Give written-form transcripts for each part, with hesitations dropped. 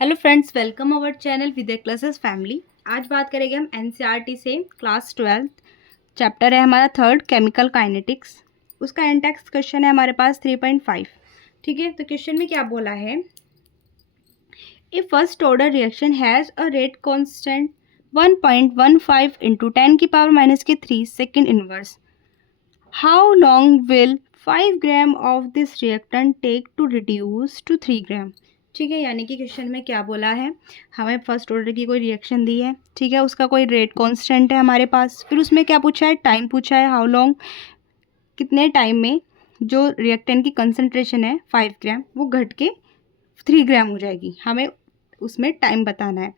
Hello friends, welcome our channel Vidya classes family. आज बात करेंगे हम एनसीईआरटी से क्लास 12 चैप्टर है हमारा थर्ड केमिकल काइनेटिक्स। उसका एनटेक्स्ट क्वेश्चन है हमारे पास 3.5। ठीक है, तो क्वेश्चन में क्या बोला है, a first order reaction has a rate constant 1.15 into 10⁻³ second inverse. How long will 5 gram of this reactant take to reduce to 3 gram. ठीक है, यानी कि क्वेश्चन में क्या बोला है, हमें फर्स्ट ऑर्डर की कोई रिएक्शन दी है। ठीक है, उसका कोई रेट कांस्टेंट है हमारे पास, फिर उसमें क्या पूछा है, टाइम पूछा है, हाउ लॉन्ग, कितने टाइम में जो रिएक्टेंट की कंसंट्रेशन है 5 ग्राम वो घट के 3 ग्राम हो जाएगी, हमें उसमें टाइम बताना है।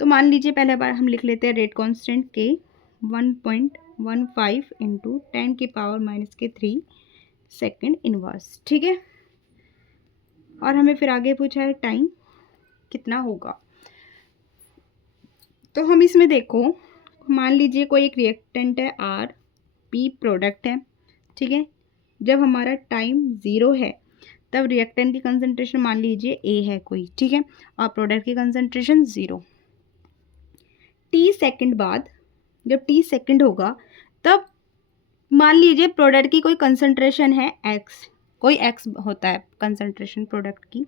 तो मान लीजिए पहले बार हम लिख लेते हैं रेट कांस्टेंट के 1.15 इंटू 10⁻³ सेकेंड इनवर्स। ठीक है, और हमें फिर आगे पूछा है टाइम कितना होगा। तो हम इसमें देखो, मान लीजिए कोई एक रिएक्टेंट है आर, पी प्रोडक्ट है। ठीक है, जब हमारा टाइम 0 है तब रिएक्टेंट की कंसंट्रेशन मान लीजिए ए है कोई। ठीक है, और प्रोडक्ट की कंसंट्रेशन 0। टी सेकंड बाद, जब टी सेकंड होगा तब मान लीजिए प्रोडक्ट की कोई कंसंट्रेशन है एक्स, कोई एक्स होता है कंसंट्रेशन प्रोडक्ट की,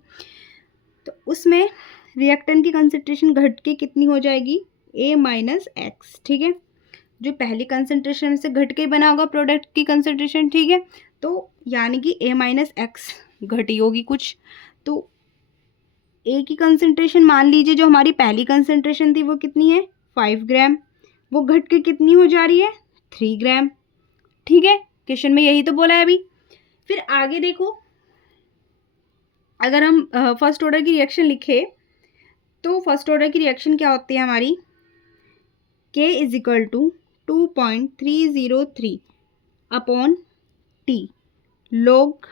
तो उसमें रिएक्टेंट की कंसंट्रेशन घट के कितनी हो जाएगी, ए माइनस एक्स। ठीक है, जो पहली कंसंट्रेशन से घट के बना होगा प्रोडक्ट की कंसंट्रेशन। ठीक है, तो यानी कि ए माइनस एक्स घटी होगी कुछ, तो ए की कंसंट्रेशन मान लीजिए जो हमारी पहली कंसंट्रेशन थी वो कितनी है 5 ग्राम, वो घट के कितनी हो जा रही है 3 ग्राम। ठीक है, क्वेश्चन में यही तो बोला है अभी। फिर आगे देखो, अगर हम फर्स्ट ऑर्डर की रिएक्शन लिखे तो फर्स्ट ऑर्डर की रिएक्शन क्या होती है हमारी, K is equal to 2.303 upon T, log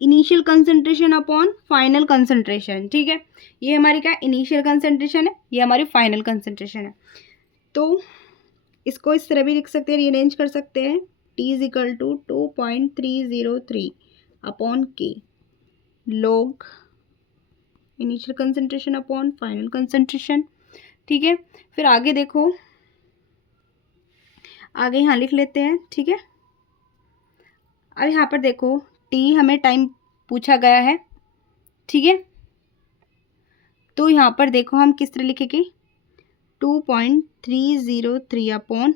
initial concentration upon final concentration. ठीक है, ये हमारी क्या इनिशियल कंसंट्रेशन है, ये हमारी फाइनल कंसंट्रेशन है। तो इसको इस तरह भी लिख सकते हैं, रीअरेंज कर सकते हैं, T is equal to 2.303 upon k, log initial concentration upon final concentration. ठीक है, फिर आगे देखो, आगे यहाँ लिख लेते हैं। ठीक है, अब यहाँ पर देखो टी हमें टाइम पूछा गया है। ठीक है, तो यहाँ पर देखो हम किस तरह लिखेंगे, 2.303 अपॉन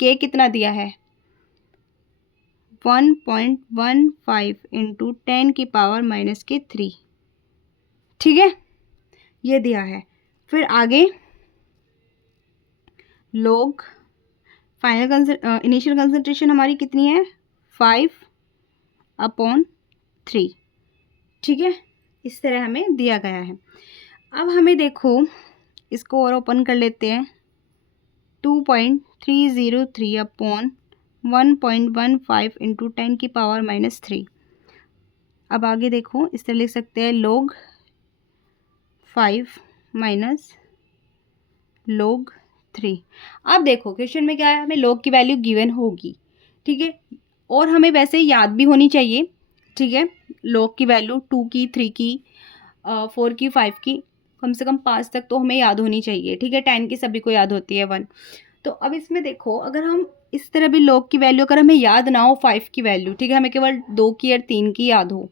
के कितना दिया है 1.15 इंटू 10⁻³ ठीक है, ये दिया है। फिर आगे लॉग फाइनल इनिशियल कंसंट्रेशन हमारी कितनी है 5/3। ठीक है, इस तरह हमें दिया गया है। अब हमें देखो इसको और ओपन कर लेते हैं, 2.303 अपॉन 1.15 इंटू 10⁻³ अब आगे देखो इस तरह लिख सकते हैं, log 5 माइनस log 3। अब देखो क्वेश्चन में क्या है, हमें log की वैल्यू गिवन होगी। ठीक है, और हमें वैसे याद भी होनी चाहिए। ठीक है, log की वैल्यू 2 की, 3 की, 4 की, 5 की, कम से कम 5 तक तो हमें याद होनी चाहिए। ठीक है, 10 की सभी को याद होती है 1। तो अब इसमें देखो, अगर हम इस तरह भी log की वैल्यू, अगर हमें याद ना हो 5 की वैल्यू, ठीक है, हमें केवल 2 की और 3 की याद हो,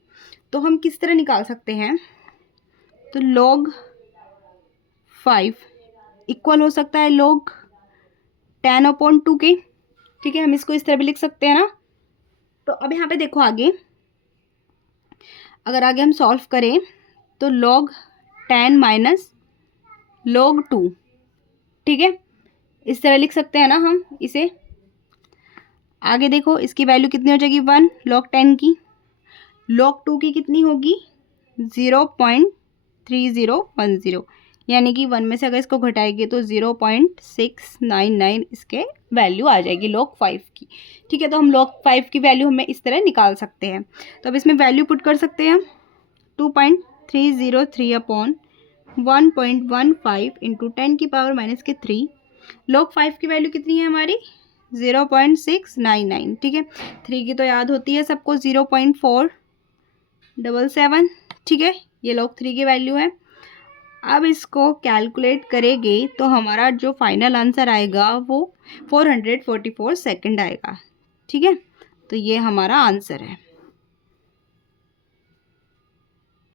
तो हम किस तरह निकाल सकते हैं, तो log 5 इक्वल हो सकता है log 10/2 के। ठीक है, हम इसको इस तरह भी लिख सकते हैं ना। तो अब यहाँ पे देखो आगे, अगर आगे हम सॉल्व करें तो log 10 माइनस log 2, ठीक है, इस तरह लिख सकते हैं ना हम इसे। आगे देखो इसकी वैल्यू कितनी हो जाएगी 1 log 10 की, log 2 की कितनी होगी 0.3010, यानी कि 1 में से अगर इसको घटाएंगे तो 0.699 इसके वैल्यू आ जाएगी log 5 की। ठीक है, तो हम log 5 की वैल्यू हमें इस तरह निकाल सकते हैं। तो अब इसमें वैल्यू पुट कर सकते हैं हम, 2.303 अपॉन 1.15 इंटू 10⁻³ log 5 की वैल्यू कितनी है हमारी 0.699। ठीक है, 3 की तो याद होती है सबको 0.477। ठीक है, ये log 3 की वैल्यू है। अब इसको कैलकुलेट करेंगे तो हमारा जो फाइनल आंसर आएगा वो 444 सेकंड आएगा। ठीक है, तो ये हमारा आंसर है।